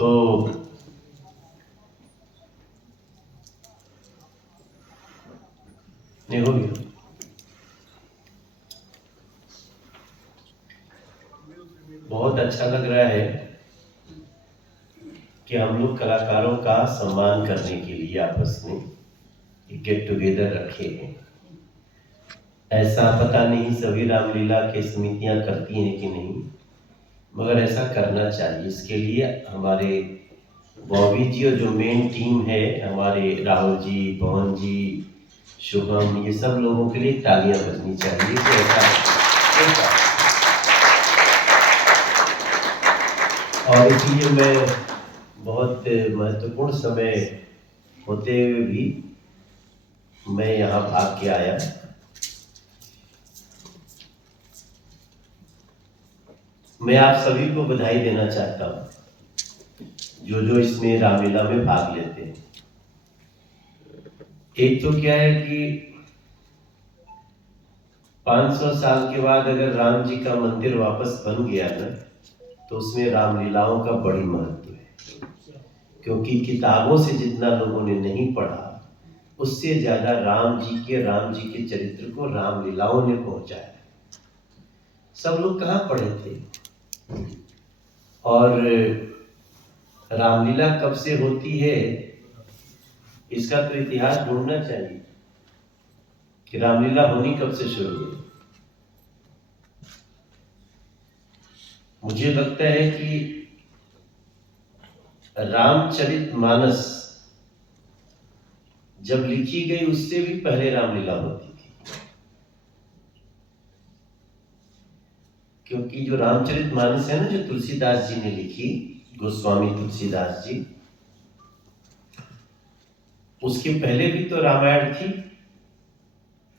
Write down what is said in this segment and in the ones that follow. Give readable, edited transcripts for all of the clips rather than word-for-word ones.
तो नहीं हो गया। बहुत अच्छा लग रहा है कि हम लोग कलाकारों का सम्मान करने के लिए आपस में एक गेट टुगेदर रखे हैं। ऐसा पता नहीं सभी रामलीला की समितियां करती हैं कि नहीं, मगर ऐसा करना चाहिए। इसके लिए हमारे बॉबी जी और जो मेन टीम है, हमारे राहुल जी, पवन जी, शुभम, ये सब लोगों के लिए तालियां बजनी चाहिए कि ऐसा। और इसलिए मैं बहुत महत्वपूर्ण समय होते हुए भी मैं यहाँ भाग के आया। मैं आप सभी को बधाई देना चाहता हूँ जो जो इसमें रामलीला में भाग लेते हैं। एक तो क्या है कि 500 साल के बाद अगर राम जी का मंदिर वापस बन गया ना, तो उसमें रामलीलाओं का बड़ी महत्व है। क्योंकि किताबों से जितना लोगों ने नहीं पढ़ा, उससे ज्यादा राम जी के चरित्र को रामलीलाओं ने पहुंचाया। सब लोग कहाँ पढ़े थे? और रामलीला कब से होती है, इसका तो इतिहास ढूंढना चाहिए कि रामलीला होनी कब से शुरू हुई। मुझे लगता है कि रामचरितमानस जब लिखी गई उससे भी पहले रामलीला होती थी। क्योंकि जो रामचरितमानस है ना, जो तुलसीदास जी ने लिखी, गोस्वामी तुलसीदास जी, उसके पहले भी तो रामायण थी।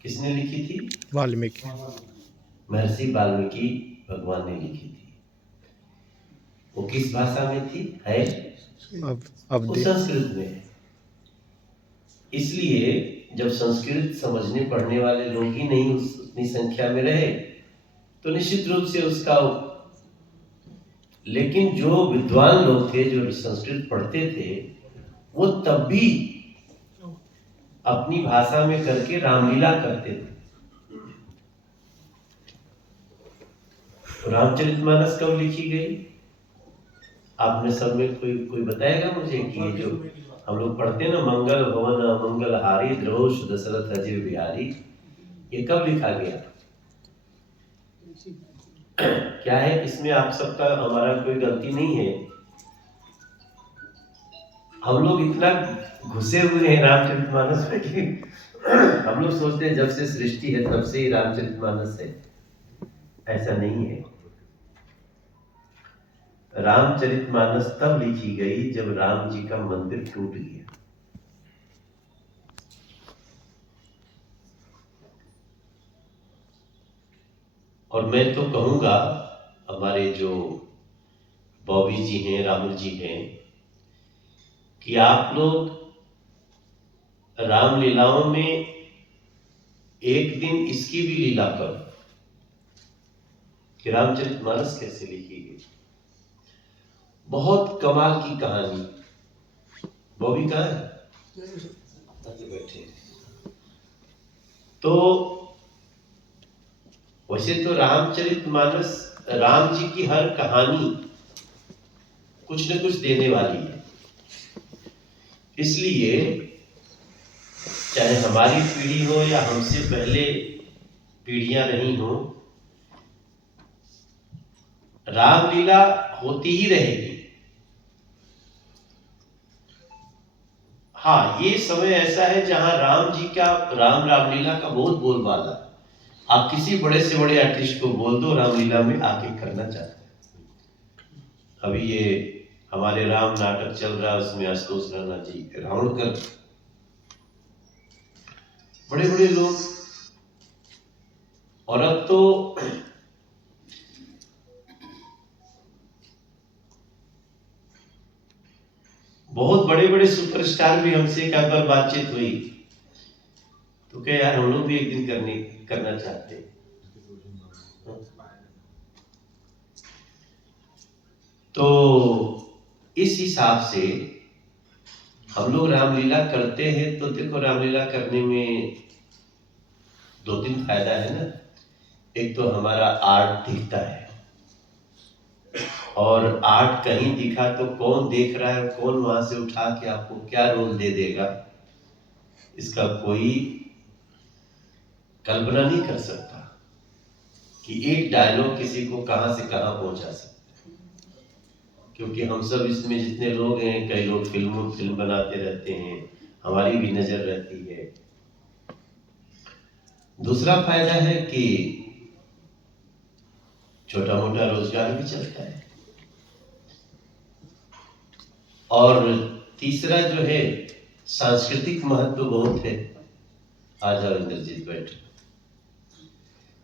किसने लिखी थी? वाल्मीकि। महर्षि वाल्मीकि भगवान ने लिखी थी। वो किस भाषा में थी? है वो संस्कृत में है। इसलिए जब संस्कृत समझने पढ़ने वाले लोग ही नहीं उतनी संख्या में रहे, तो निश्चित रूप से उसका, लेकिन जो विद्वान लोग थे जो संस्कृत पढ़ते थे, वो तब भी अपनी भाषा में करके रामलीला करते थे। तो रामचरितमानस कब लिखी गई? आपने सब में कोई बताएगा मुझे कि ये जो हम लोग पढ़ते हैं ना, मंगल भवन मंगल हारी द्रौष दशरथ अजीर बिहारी, ये कब लिखा गया? क्या है इसमें? आप सबका, हमारा कोई गलती नहीं है। हम लोग इतना घुसे हुए हैं रामचरितमानस में कि हम लोग सोचते हैं जब से सृष्टि है तब से ही रामचरितमानस है। ऐसा नहीं है। रामचरितमानस तब लिखी गई जब राम जी का मंदिर टूट गया। और मैं तो कहूंगा, हमारे जो बॉबी जी हैं, राहुल जी हैं, कि आप लोग रामलीलाओं में एक दिन इसकी भी लीला करो कि रामचरितमानस कैसे लिखी गई। बहुत कमाल की कहानी। बॉबी कहाँ है? बैठे। तो वैसे तो रामचरितमानस, राम जी की हर कहानी कुछ न कुछ देने वाली है। इसलिए चाहे हमारी पीढ़ी हो या हमसे पहले पीढ़ियां रही हो, रामलीला होती ही रहेगी। हाँ, ये समय ऐसा है जहां राम जी का, रामलीला का बहुत बोलबाला। आप किसी बड़े से बड़े आर्टिस्ट को बोल दो रामलीला में आके करना चाहते हैं। अभी ये हमारे राम नाटक चल रहा है, उसमें आशुतोष राणा जी, रावणकर, बड़े बड़े लोग। और अब तो बहुत बड़े बड़े सुपरस्टार भी हमसे एक बार बातचीत हुई, तो क्या यार हम लोग भी एक दिन करना चाहते हैं। तो इस हिसाब से हम लोग रामलीला करते हैं तो देखो रामलीला करने में दो तीन फायदा है ना। एक तो हमारा आर्ट दिखता है, और आर्ट कहीं दिखा तो कौन देख रहा है, कौन वहां से उठा के आपको क्या रोल दे देगा, इसका कोई कल्पना नहीं कर सकता कि एक डायलॉग किसी को कहां से कहां पहुंचा सकता है। क्योंकि हम सब इसमें जितने लोग हैं, कई लोग फिल्म बनाते रहते हैं, हमारी भी नजर रहती है। दूसरा फायदा है कि छोटा मोटा रोजगार भी चलता है, और तीसरा जो है सांस्कृतिक महत्व बहुत है। आ जाओ इंद्रजीत बैठो।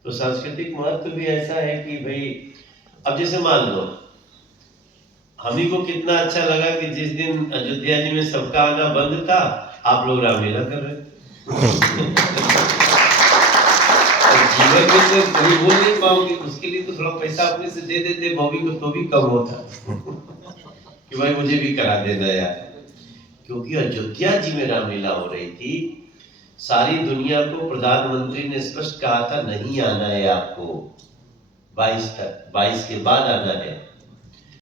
तो सांस्कृतिक महत्व भी ऐसा है कि भाई अब जैसे मान लो हम ही को कितना अच्छा लगा कि जिस दिन अयोध्या जी में सबका आना बंद था, आप लोग रामलीला कर रहे थे। जीवन में तो कभी बोल नहीं पाओगे, उसके लिए तो थोड़ा पैसा अपने से दे देते बॉबी को तो भी कम होता कि भाई मुझे भी करा देना यार। क्योंकि अयोध्या जी में रामलीला हो रही थी, सारी दुनिया को प्रधानमंत्री ने स्पष्ट कहा था नहीं आना है आपको, 22 तक, 22 के बाद आना है।